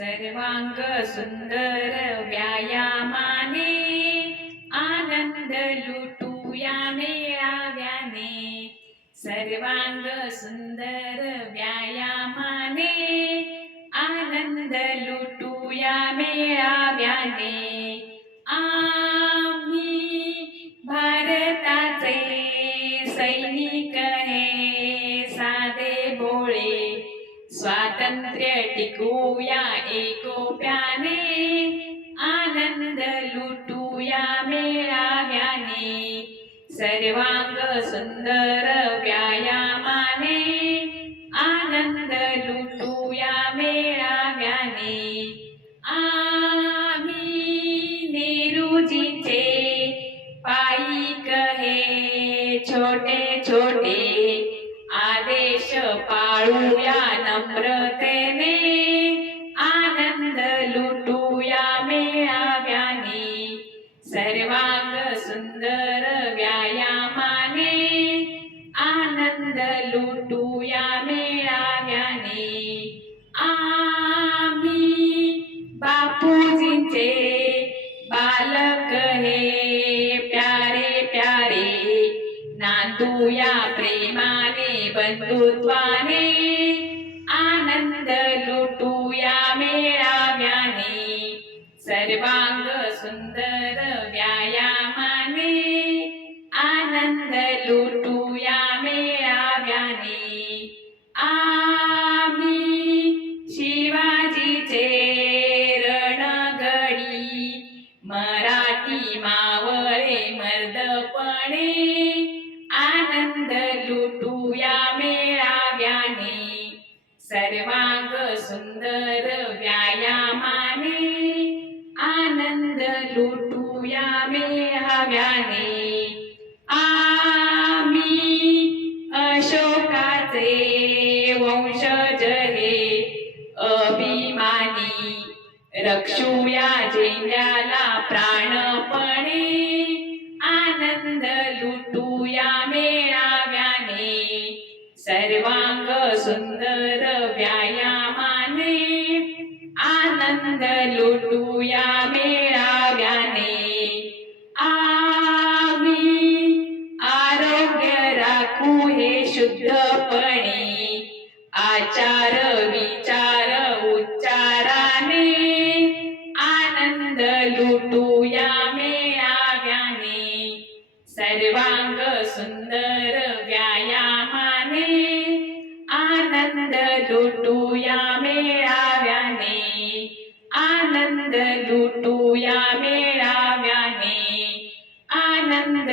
सर्वांग सुंदर व्यायामाने आनंद लुटूया मेळाव्याने सर्वांग सुंदर व्यायामाने आनंद लुटूया मेळाव्याने आम्ही भारताचे सैनिक स्वातंत्र्य टिकूया एकोप्याने आनंद लुटूया मेळाव्याने सर्वांग सुंदर व्यायामाने आनंद लुटूया मेळाव्याने आम्ही नेहरूजीचे पायीक हे छोटे छोटे आदेश पाळूया नम्रतेने. आनंद लुटूया मेळाव्याने. सर्वांग सुंदर व्यायामाने. आनंद लुटूया मेळाव्याने. आम्ही बापूजींचे बालक हे. नांदूया प्रेमाने बंधुत्वाने आनंद लुटूया मेळाव्याने सर्वांग सुंदर व्यायामाने आनंद लुटूया मेळाव्याने. आम्ही शिवाजीचे रणगडी मराठी मावळे मर्दपणे आनंद लुटूया मेळाव्याने सर्वांग सुंदर व्यायामाने. आनंद लुटूया मेळाव्याने आम्ही अशोकाचे वंशज हे. अभिमानी रक्षूया झेंड्याला प्राण. सुंदर व्यायामाने आनंद लुटूया मेळाव्याने आम्ही आरोग्य राखू हे शुद्धपणे. आचार विचार उच्चाराने आनंद लुटूया लुटू या मेळाव्याने आनंद लुटू या मेळाव्याने आनंद